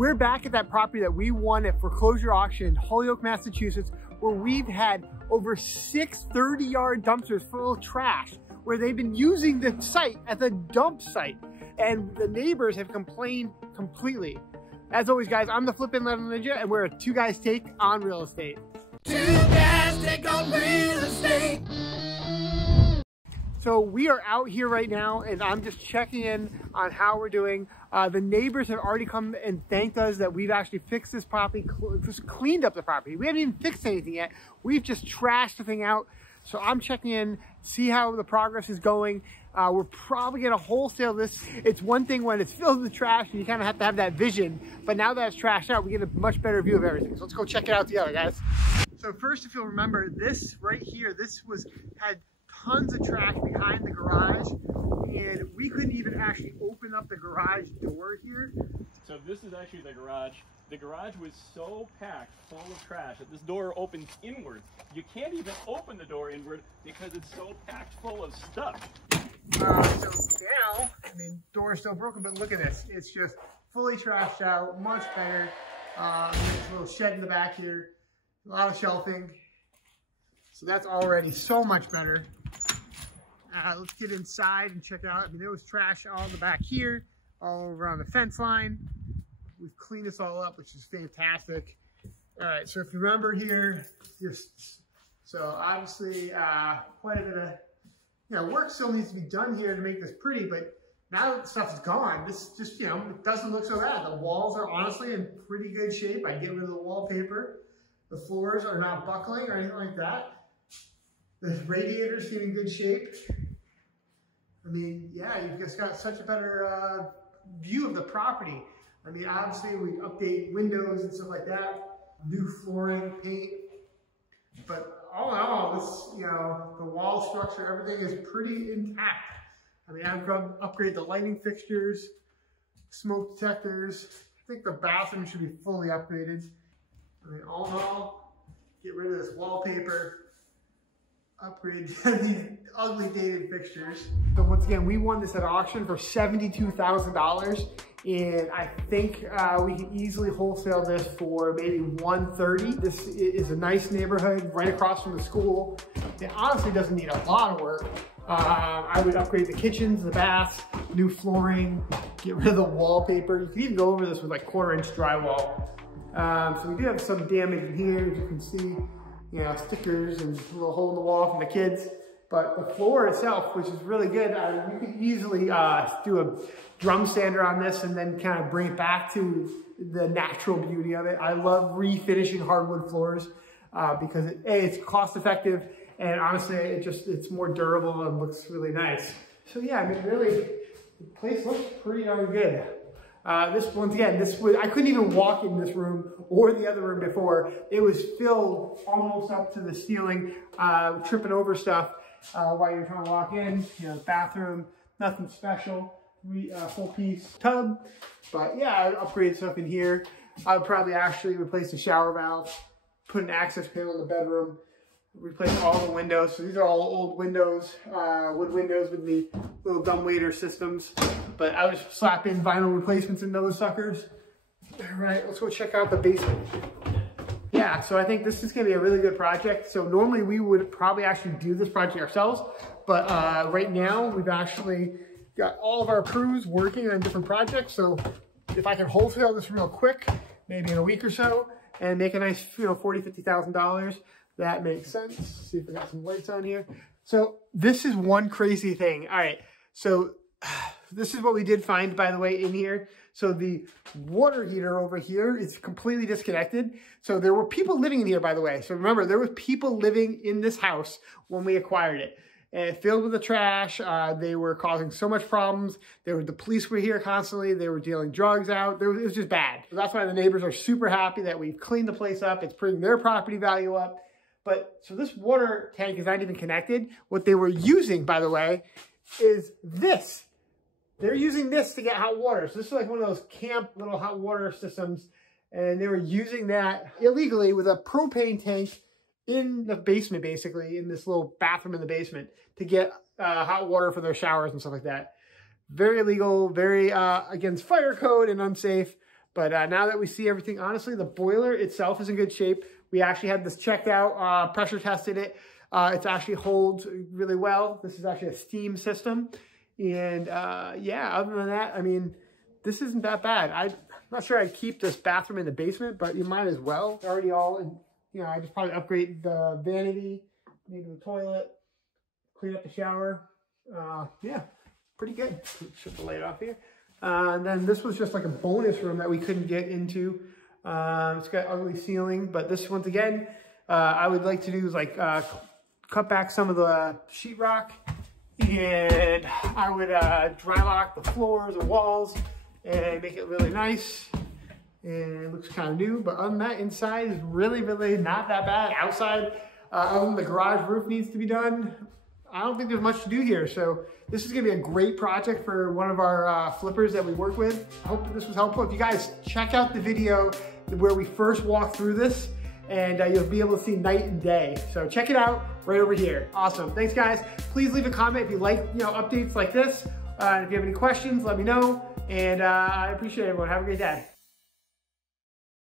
We're back at that property that we won at foreclosure auction in Holyoke, Massachusetts, where we've had over 6 30-yard dumpsters full of trash, where they've been using the site as a dump site, and the neighbors have complained completely. As always, guys, I'm the Flippin' Little Ninja, and we're a Two Guys Take on Real Estate. Two Guys Take on Real Estate. So we are out here right now, and I'm just checking in on how we're doing. The neighbors have already come and thanked us that we've actually fixed this property, just cleaned up the property. We haven't even fixed anything yet. We've just trashed the thing out. So I'm checking in, see how the progress is going. We're probably gonna wholesale this. It's one thing when it's filled with trash and you kind of have to have that vision, but now that it's trashed out, we get a much better view of everything. So let's go check it out together, guys. So first, if you'll remember, this right here, this had tons of trash behind the garage, and we couldn't even actually open up the garage door here. So this is actually the garage. The garage was so packed full of trash that this door opens inward. You can't even open the door inward because it's so packed full of stuff. So now, I mean, door is still broken, but look at this. It's just fully trashed out, much better. There's a little shed in the back here, a lot of shelving. So that's already so much better. Let's get inside and check it out. I mean, there was trash all in the back here, all over on the fence line. We've cleaned this all up, which is fantastic. All right, so if you remember here, so obviously quite a bit of, work still needs to be done here to make this pretty, but now that the stuff is gone, this just, it doesn't look so bad. The walls are honestly in pretty good shape. I get rid of the wallpaper. The floors are not buckling or anything like that. The radiators seem in good shape. I mean, yeah, you've just got such a better view of the property. I mean, obviously we update windows and stuff like that, new flooring, paint, but all in all, this, the wall structure, everything is pretty intact. I mean, I've upgraded the lighting fixtures, smoke detectors. I think the bathroom should be fully upgraded. I mean, all in all, get rid of this wallpaper, upgrade these ugly dated fixtures. So once again, we won this at auction for $72,000, and I think we can easily wholesale this for maybe $130,000. This is a nice neighborhood right across from the school. It honestly doesn't need a lot of work. I would upgrade the kitchens, the baths, new flooring, get rid of the wallpaper. You can even go over this with like 1/4-inch drywall. So we do have some damage in here, as you can see. Stickers and a little hole in the wall from the kids. But the floor itself, which is really good, you could easily do a drum sander on this and then kind of bring it back to the natural beauty of it. I love refinishing hardwood floors because it's cost effective, and honestly, it's more durable and looks really nice. So yeah, I mean, really, the place looks pretty darn good. Once again, I couldn't even walk in this room or the other room before. It was filled almost up to the ceiling, tripping over stuff while you're trying to walk in. Bathroom, nothing special, full piece tub. But yeah, I would upgrade stuff in here. I would probably actually replace the shower valve, put an access panel in the bedroom, replace all the windows. So these are all old windows, wood windows with the little dumbwaiter systems. But I would just slap in vinyl replacements in those suckers. All right, let's go check out the basement. Yeah, so I think this is gonna be a really good project. So normally we would probably actually do this project ourselves, but right now we've actually got all of our crews working on different projects. So if I can wholesale this real quick, maybe in a week or so, and make a nice, $40,000, $50,000, that makes sense. See if we got some lights on here. So this is one crazy thing. All right, so this is what we did find, by the way, in here. So the water heater over here is completely disconnected. So there were people living in here, by the way. So remember, there were people living in this house when we acquired it. And it filled with the trash. They were causing so much problems. The police were here constantly. They were dealing drugs out. It was just bad. So that's why the neighbors are super happy that we've cleaned the place up. It's bringing their property value up. But so this water tank is not even connected. What they were using, by the way, is this. They're using this to get hot water. So this is like one of those camp little hot water systems. And they were using that illegally with a propane tank in the basement, basically, in this little bathroom in the basement to get hot water for their showers and stuff like that. Very illegal, very against fire code and unsafe. But now that we see everything, honestly, the boiler itself is in good shape. We actually had this checked out, pressure tested it. It's actually holds really well. This is actually a steam system. And yeah, other than that, I mean, this isn't that bad. I'm not sure I'd keep this bathroom in the basement, but you might as well. It's already all, you know, I just probably upgrade the vanity, maybe the toilet, clean up the shower. Yeah, pretty good. Should lay it off here. And then this was just like a bonus room that we couldn't get into. It's got ugly ceiling, but this, once again, I would like to do is like cut back some of the sheetrock, and I would dry lock the floors and walls and make it really nice. And it looks kind of new, but other than that, inside is really, really not that bad. Outside, other than the garage roof needs to be done, I don't think there's much to do here. So this is gonna be a great project for one of our flippers that we work with. I hope that this was helpful. If you guys check out the video where we first walked through this, and you'll be able to see night and day. So check it out right over here. Awesome, thanks guys. Please leave a comment if you like, you know, updates like this. And if you have any questions, let me know. And I appreciate everyone. Have a great day.